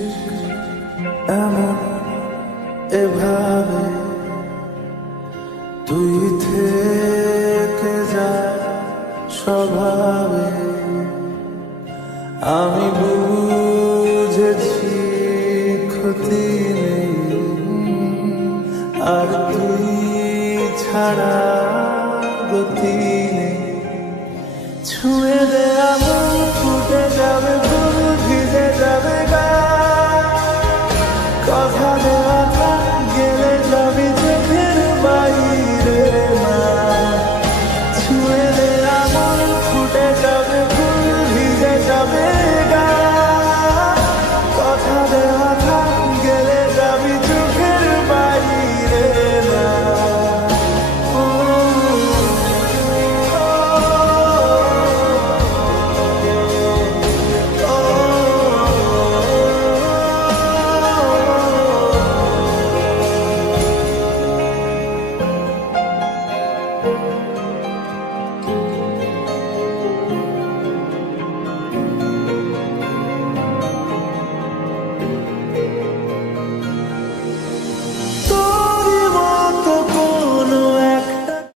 ঠিক এমন এভাবে তুই থেকে যা স্বভাবে। আমি বুঝেছি ক্ষতি নেই, আর তুই ছাড়া গতি নেই। ছুঁয়ে দে আগুন, ফুটে যাবে ফুল, ভিজে যাবে গা।